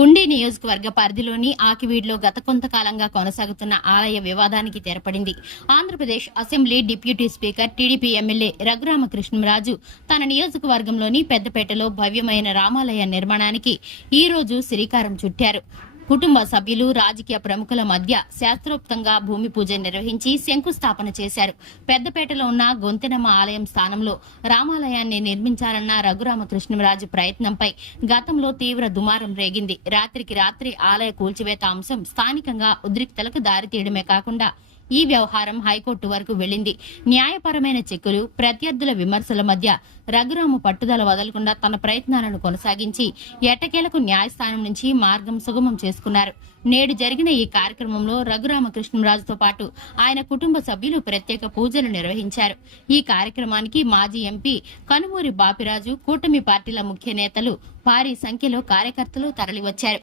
ఉండి నియోజకవర్గ పరిధిలోని ఆకివీడ్లో గత కొంతకాలంగా కొనసాగుతున్న ఆలయ వివాదానికి తెరపడింది. Andhra Pradesh assembly deputy speaker TDP MLA Raghu Rama Krishnam Raju తన నియోజకవర్గంలోని పెద్దపేటలో భవ్యమైన రామాలయ నిర్మాణానికి ఈ రోజు శ్రీకారం చుట్టారు. కుటుంబ సభ్యులు, రాజకీయ ప్రముఖుల మధ్య శాస్త్రోక్తంగా భూమి పూజ నిర్వహించి శంకుస్థాపన చేశారు. పెద్దపేటలో ఉన్న గొంతెనమ్మ ఆలయం స్థానంలో రామాలయాన్ని నిర్మించాలన్న రఘురామకృష్ణరాజు ప్రయత్నంపై గతంలో తీవ్ర దుమారం రేగింది. రాత్రికి రాత్రి ఆలయ కూల్చివేత అంశం స్థానికంగా ఉద్రిక్తలకు దారితీయడమే కాకుండా ఈ వ్యవహారం హైకోర్టు వరకు వెళ్లింది. న్యాయపరమైన చెక్కులు, ప్రత్యర్థుల విమర్శల మధ్య రఘురాము పట్టుదల వదలకుండా తన ప్రయత్నాలను కొనసాగించి ఎట్టకేలకు న్యాయస్థానం నుంచి మార్గం సుగమం చేసుకున్నారు. నేడు జరిగిన ఈ కార్యక్రమంలో రఘురామకృష్ణరాజుతో పాటు ఆయన కుటుంబ సభ్యులు ప్రత్యేక పూజలు నిర్వహించారు. ఈ కార్యక్రమానికి మాజీ ఎంపీ కనుమూరి బాపిరాజు, కూటమి పార్టీల ముఖ్య నేతలు, భారీ సంఖ్యలో కార్యకర్తలు తరలివచ్చారు.